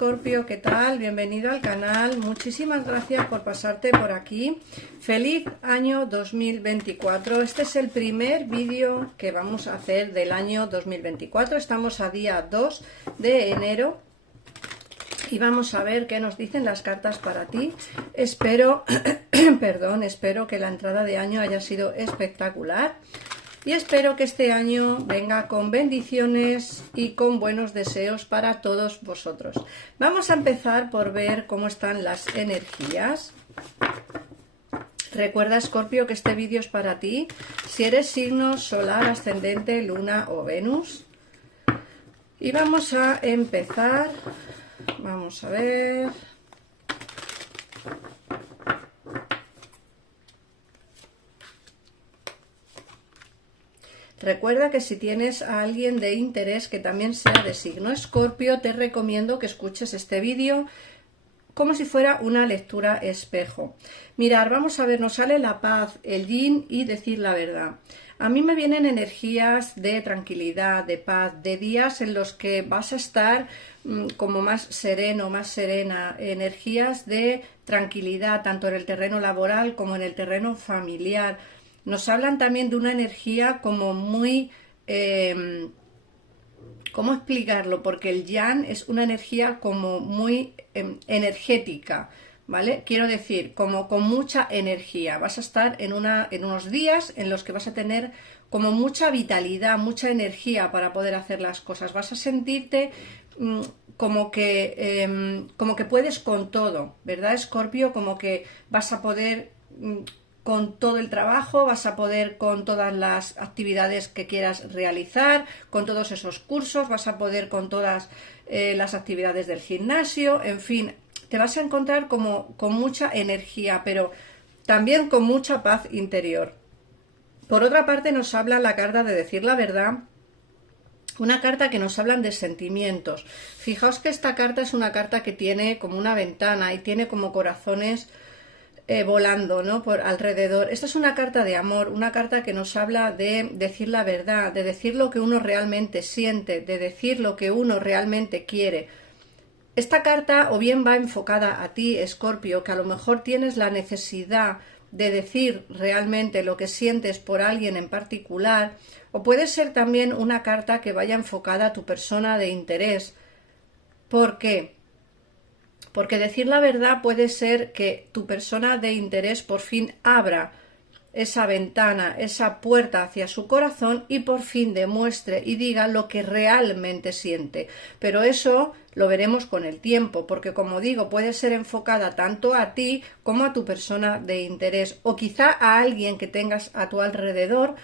Escorpio, ¿qué tal? Bienvenido al canal, muchísimas gracias por pasarte por aquí. Feliz año 2024, este es el primer vídeo que vamos a hacer del año 2024, estamos a día 2 de enero y vamos a ver qué nos dicen las cartas para ti. Espero, perdón, espero que la entrada de año haya sido espectacular. Y espero que este año venga con bendiciones y con buenos deseos para todos vosotros. Vamos a empezar por ver cómo están las energías. Recuerda, Escorpio, que este vídeo es para ti. Si eres signo solar, ascendente, luna o Venus. Y vamos a empezar. Vamos a ver. Recuerda que si tienes a alguien de interés que también sea de signo Escorpio, te recomiendo que escuches este vídeo como si fuera una lectura espejo. Mirar, vamos a ver, nos sale la paz, el yin y decir la verdad. A mí me vienen energías de tranquilidad, de paz, de días en los que vas a estar como más sereno, más serena, energías de tranquilidad, tanto en el terreno laboral como en el terreno familiar. Nos hablan también de una energía como muy... ¿cómo explicarlo? Porque el yang es una energía como muy energética, ¿vale? Quiero decir, como con mucha energía. Vas a estar en unos días en los que vas a tener como mucha vitalidad, mucha energía para poder hacer las cosas. Vas a sentirte como que puedes con todo, ¿verdad, Escorpio? Como que vas a poder... con todo el trabajo, vas a poder con todas las actividades que quieras realizar, con todos esos cursos, vas a poder con todas las actividades del gimnasio, en fin, te vas a encontrar como con mucha energía, pero también con mucha paz interior. Por otra parte, nos habla la carta de decir la verdad, una carta que nos hablan de sentimientos. Fijaos que esta carta es una carta que tiene como una ventana y tiene como corazones volando, ¿no?, por alrededor. Esta es una carta de amor, una carta que nos habla de decir la verdad, de decir lo que uno realmente siente, de decir lo que uno realmente quiere. Esta carta o bien va enfocada a ti, Escorpio, que a lo mejor tienes la necesidad de decir realmente lo que sientes por alguien en particular, o puede ser también una carta que vaya enfocada a tu persona de interés. ¿Por qué? Porque decir la verdad puede ser que tu persona de interés por fin abra esa ventana, esa puerta hacia su corazón y por fin demuestre y diga lo que realmente siente. Pero eso lo veremos con el tiempo, porque como digo, puede ser enfocada tanto a ti como a tu persona de interés, o quizá a alguien que tengas a tu alrededor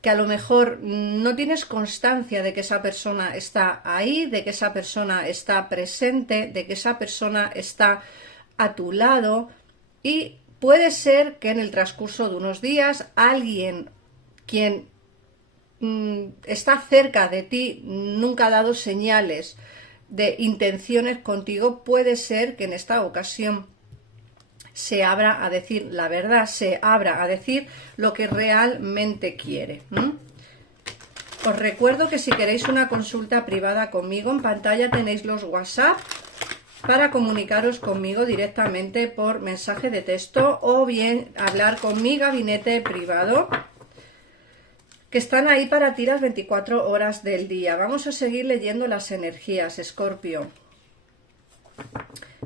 que a lo mejor no tienes constancia de que esa persona está ahí, de que esa persona está presente, de que esa persona está a tu lado, y puede ser que en el transcurso de unos días alguien quien está cerca de ti, nunca ha dado señales de intenciones contigo, puede ser que en esta ocasión se abra a decir la verdad, se abra a decir lo que realmente quiere. Os recuerdo que si queréis una consulta privada conmigo, en pantalla tenéis los WhatsApp para comunicaros conmigo directamente por mensaje de texto o bien hablar con mi gabinete privado, que están ahí para ti las 24 horas del día. Vamos a seguir leyendo las energías, Escorpio.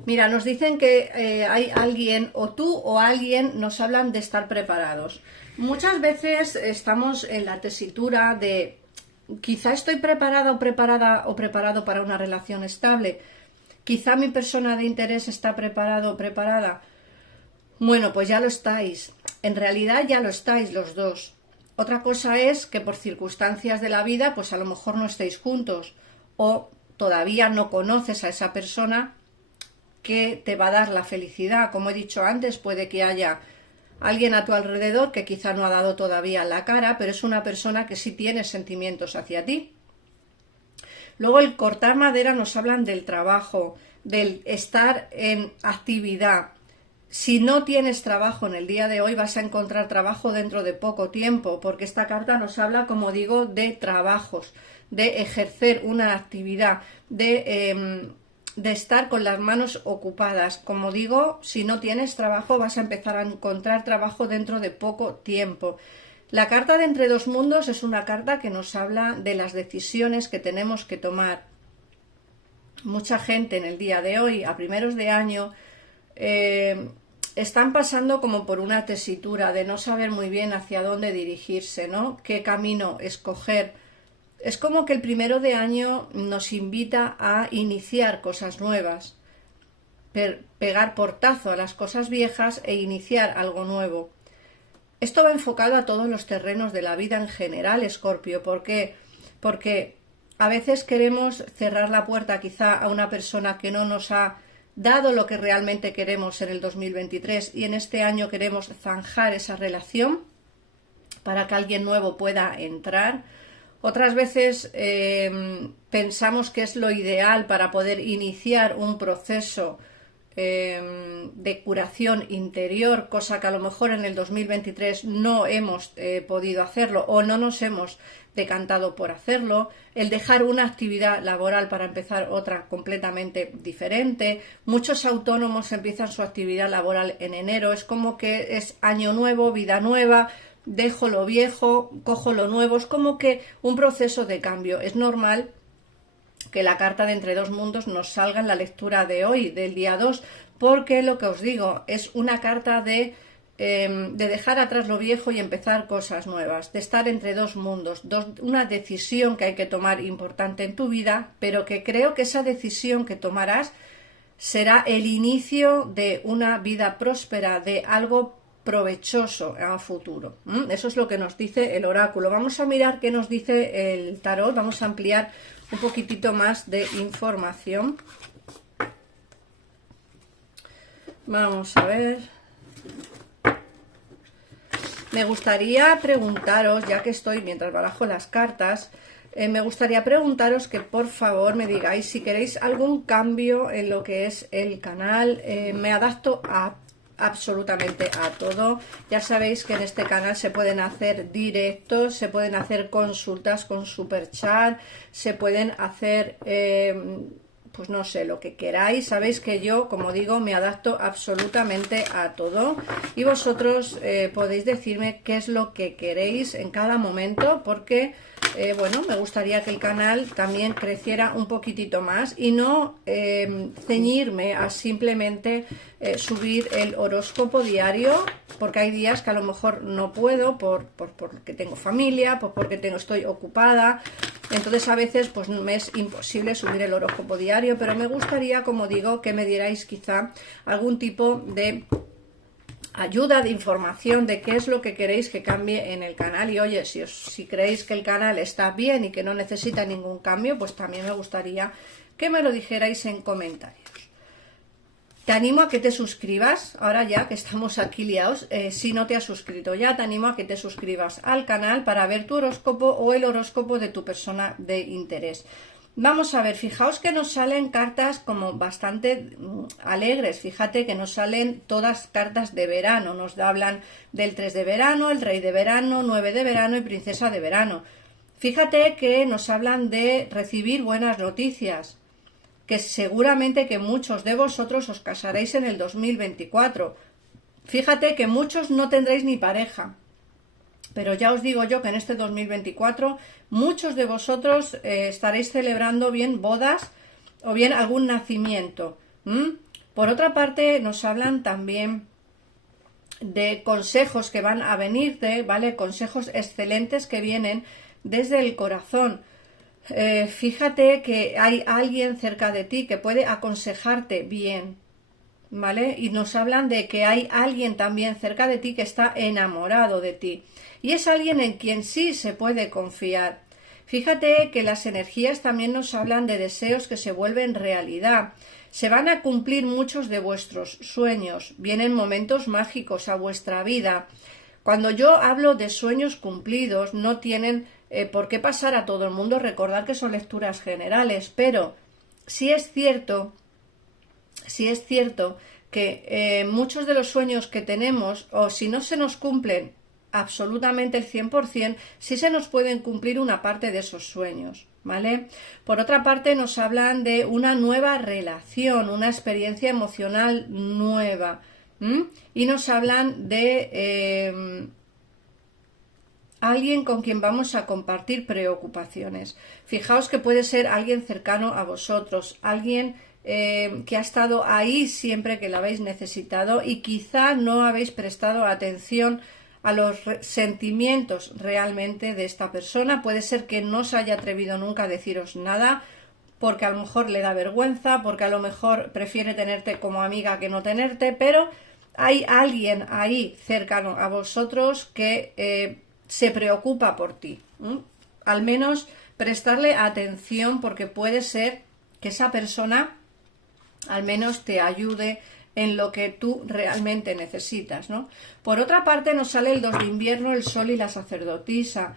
Mira, nos dicen que hay alguien, o tú o alguien, nos hablan de estar preparados. Muchas veces estamos en la tesitura de quizá estoy preparada o preparado para una relación estable. Quizá mi persona de interés está preparado o preparada. Bueno, pues ya lo estáis. En realidad ya lo estáis los dos. Otra cosa es que por circunstancias de la vida, pues a lo mejor no estéis juntos o todavía no conoces a esa persona que te va a dar la felicidad. Como he dicho antes, puede que haya alguien a tu alrededor que quizá no ha dado todavía la cara, pero es una persona que sí tiene sentimientos hacia ti. Luego el cortar madera nos hablan del trabajo, del estar en actividad. Si no tienes trabajo en el día de hoy, vas a encontrar trabajo dentro de poco tiempo, porque esta carta nos habla, como digo, de trabajos, de ejercer una actividad, de de estar con las manos ocupadas. Como digo, si no tienes trabajo vas a empezar a encontrar trabajo dentro de poco tiempo. La carta de Entre dos mundos es una carta que nos habla de las decisiones que tenemos que tomar. Mucha gente en el día de hoy, a primeros de año, están pasando como por una tesitura de no saber muy bien hacia dónde dirigirse, ¿no? Qué camino escoger. Es como que el primero de año nos invita a iniciar cosas nuevas, pegar portazo a las cosas viejas e iniciar algo nuevo. Esto va enfocado a todos los terrenos de la vida en general, Escorpio. ¿Por qué? Porque a veces queremos cerrar la puerta quizá a una persona que no nos ha dado lo que realmente queremos en el 2023 y en este año queremos zanjar esa relación para que alguien nuevo pueda entrar. Otras veces pensamos que es lo ideal para poder iniciar un proceso de curación interior, cosa que a lo mejor en el 2023 no hemos podido hacerlo o no nos hemos decantado por hacerlo, el dejar una actividad laboral para empezar otra completamente diferente. Muchos autónomos empiezan su actividad laboral en enero, es como que es año nuevo, vida nueva, dejo lo viejo, cojo lo nuevo, es como que un proceso de cambio. Es normal que la carta de Entre dos mundos nos salga en la lectura de hoy, del día 2, porque lo que os digo, es una carta de dejar atrás lo viejo y empezar cosas nuevas, de estar entre dos mundos, una decisión que hay que tomar importante en tu vida, pero que creo que esa decisión que tomarás será el inicio de una vida próspera, de algo provechoso a futuro. Eso es lo que nos dice el oráculo. Vamos a mirar qué nos dice el tarot, vamos a ampliar un poquitito más de información. Vamos a ver. Me gustaría preguntaros, ya que estoy mientras barajo las cartas, me gustaría preguntaros que por favor me digáis si queréis algún cambio en lo que es el canal. Me adapto a absolutamente a todo. Ya sabéis que en este canal se pueden hacer directos, se pueden hacer consultas con super chat, se pueden hacer pues no sé, lo que queráis. Sabéis que yo, como digo, me adapto absolutamente a todo y vosotros podéis decirme qué es lo que queréis en cada momento, porque bueno, me gustaría que el canal también creciera un poquitito más y no ceñirme a simplemente subir el horóscopo diario, porque hay días que a lo mejor no puedo porque tengo familia, porque estoy ocupada. Entonces a veces pues me es imposible subir el horóscopo diario, pero me gustaría, como digo, que me dierais quizá algún tipo de ayuda, de información de qué es lo que queréis que cambie en el canal. Y oye, si creéis que el canal está bien y que no necesita ningún cambio, pues también me gustaría que me lo dijerais en comentarios. Te animo a que te suscribas, ahora ya que estamos aquí liados, si no te has suscrito ya, te animo a que te suscribas al canal para ver tu horóscopo o el horóscopo de tu persona de interés. Vamos a ver, fijaos que nos salen cartas como bastante alegres, fíjate que nos salen todas cartas de verano, nos hablan del 3 de verano, el rey de verano, 9 de verano y princesa de verano. Fíjate que nos hablan de recibir buenas noticias, que seguramente que muchos de vosotros os casaréis en el 2024. Fíjate que muchos no tendréis ni pareja, pero ya os digo yo que en este 2024 muchos de vosotros estaréis celebrando bien bodas o bien algún nacimiento. Por otra parte, nos hablan también de consejos que van a venirte, ¿vale? Consejos excelentes que vienen desde el corazón. Fíjate que hay alguien cerca de ti que puede aconsejarte bien, ¿vale? Y nos hablan de que hay alguien también cerca de ti que está enamorado de ti. Y es alguien en quien sí se puede confiar. Fíjate que las energías también nos hablan de deseos que se vuelven realidad. Se van a cumplir muchos de vuestros sueños. Vienen momentos mágicos a vuestra vida. Cuando yo hablo de sueños cumplidos, no tienen por qué pasar a todo el mundo. Recordad que son lecturas generales, pero sí es cierto que muchos de los sueños que tenemos, o si no se nos cumplen absolutamente el 100%, sí se nos pueden cumplir una parte de esos sueños, ¿vale? Por otra parte, nos hablan de una nueva relación, una experiencia emocional nueva, ¿m? Y nos hablan de alguien con quien vamos a compartir preocupaciones. Fijaos que puede ser alguien cercano a vosotros, alguien que ha estado ahí siempre que la habéis necesitado y quizá no habéis prestado atención a los sentimientos realmente de esta persona. Puede ser que no se haya atrevido nunca a deciros nada porque a lo mejor le da vergüenza, porque a lo mejor prefiere tenerte como amiga que no tenerte, pero hay alguien ahí cercano a vosotros que se preocupa por ti. Al menos prestarle atención, porque puede ser que esa persona al menos te ayude en lo que tú realmente necesitas, ¿no? Por otra parte, nos sale el 2 de invierno, el sol y la sacerdotisa.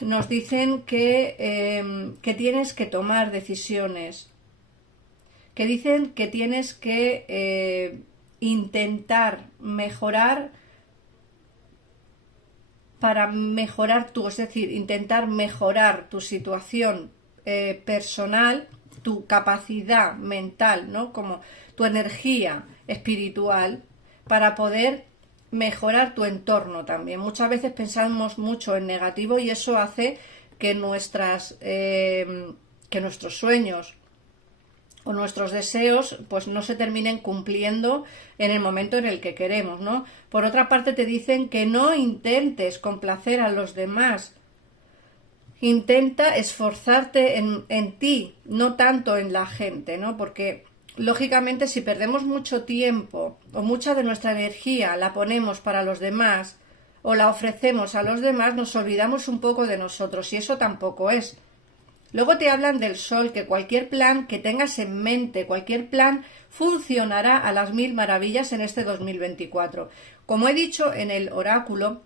Nos dicen que tienes que tomar decisiones, que dicen que tienes que intentar mejorar para mejorar tú, es decir, intentar mejorar tu situación personal, tu capacidad mental, ¿no? Como tu energía espiritual, para poder mejorar tu entorno también. Muchas veces pensamos mucho en negativo y eso hace que que nuestros sueños o nuestros deseos pues no se terminen cumpliendo en el momento en el que queremos, ¿no? Por otra parte, te dicen que no intentes complacer a los demás. Intenta esforzarte en ti, no tanto en la gente, ¿no? Porque lógicamente si perdemos mucho tiempo o mucha de nuestra energía la ponemos para los demás o la ofrecemos a los demás, nos olvidamos un poco de nosotros y eso tampoco es. Luego te hablan del sol, que cualquier plan que tengas en mente, cualquier plan funcionará a las 1000 maravillas en este 2024. Como he dicho en el oráculo,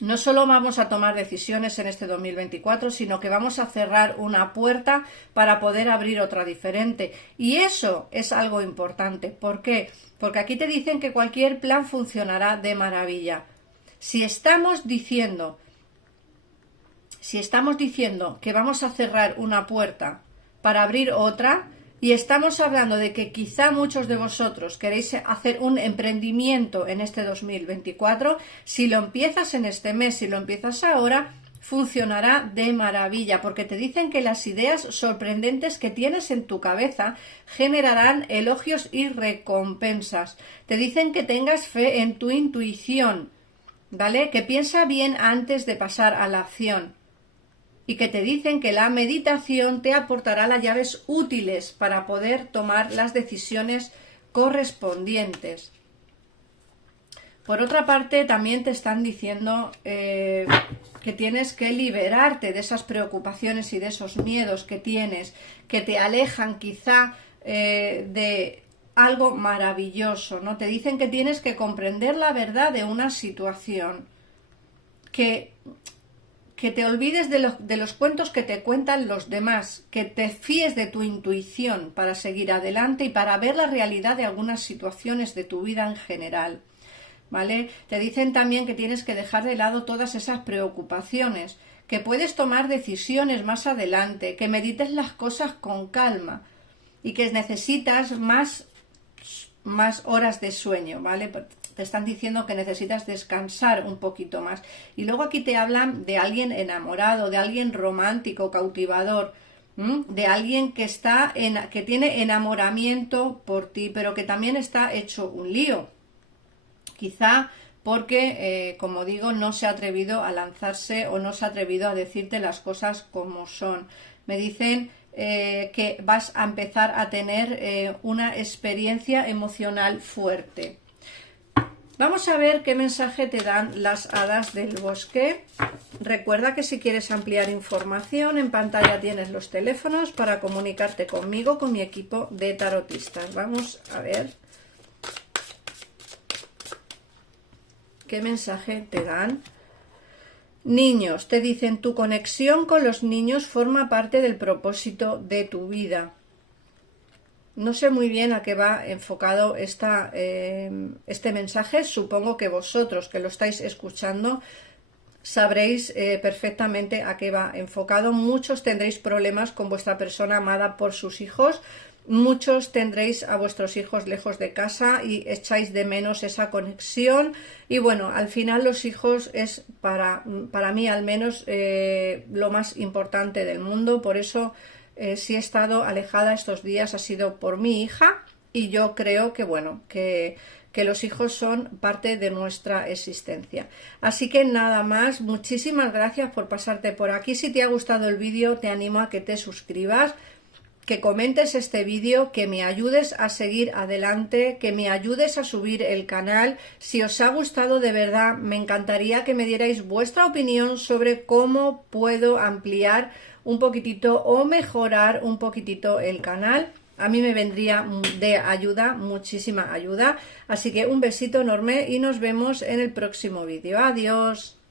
no solo vamos a tomar decisiones en este 2024, sino que vamos a cerrar una puerta para poder abrir otra diferente. Y eso es algo importante. ¿Por qué? Porque aquí te dicen que cualquier plan funcionará de maravilla. Si estamos diciendo que vamos a cerrar una puerta para abrir otra, y estamos hablando de que quizá muchos de vosotros queréis hacer un emprendimiento en este 2024, si lo empiezas en este mes, si lo empiezas ahora, funcionará de maravilla, porque te dicen que las ideas sorprendentes que tienes en tu cabeza generarán elogios y recompensas. Te dicen que tengas fe en tu intuición, ¿vale? Que piensa bien antes de pasar a la acción. Y que te dicen que la meditación te aportará las llaves útiles para poder tomar las decisiones correspondientes. Por otra parte, también te están diciendo que tienes que liberarte de esas preocupaciones y de esos miedos que tienes, que te alejan quizá de algo maravilloso, ¿no? Te dicen que tienes que comprender la verdad de una situación, que te olvides de los cuentos que te cuentan los demás, que te fíes de tu intuición para seguir adelante y para ver la realidad de algunas situaciones de tu vida en general, ¿vale? Te dicen también que tienes que dejar de lado todas esas preocupaciones, que puedes tomar decisiones más adelante, que medites las cosas con calma y que necesitas más horas de sueño, ¿vale? Te están diciendo que necesitas descansar un poquito más. Y luego aquí te hablan de alguien enamorado, de alguien romántico, cautivador, de alguien que tiene enamoramiento por ti, pero que también está hecho un lío. Quizá porque, como digo, no se ha atrevido a lanzarse o no se ha atrevido a decirte las cosas como son. Me dicen que vas a empezar a tener una experiencia emocional fuerte. Vamos a ver qué mensaje te dan las hadas del bosque. Recuerda que si quieres ampliar información, en pantalla tienes los teléfonos para comunicarte conmigo, con mi equipo de tarotistas. Vamos a ver qué mensaje te dan. Niños, te dicen, tu conexión con los niños forma parte del propósito de tu vida. No sé muy bien a qué va enfocado este mensaje. Supongo que vosotros que lo estáis escuchando sabréis perfectamente a qué va enfocado. Muchos tendréis problemas con vuestra persona amada por sus hijos. Muchos tendréis a vuestros hijos lejos de casa y echáis de menos esa conexión. Y bueno, al final los hijos es para mí al menos lo más importante del mundo. Por eso si he estado alejada estos días ha sido por mi hija, y yo creo que bueno, que los hijos son parte de nuestra existencia. Así que nada más, muchísimas gracias por pasarte por aquí. Si te ha gustado el vídeo, te animo a que te suscribas, que comentes este vídeo, que me ayudes a seguir adelante, que me ayudes a subir el canal. Si os ha gustado de verdad, me encantaría que me dierais vuestra opinión sobre cómo puedo ampliar un poquitito o mejorar un poquitito el canal. A mí me vendría de ayuda, muchísima ayuda. Así que un besito enorme y nos vemos en el próximo vídeo. Adiós.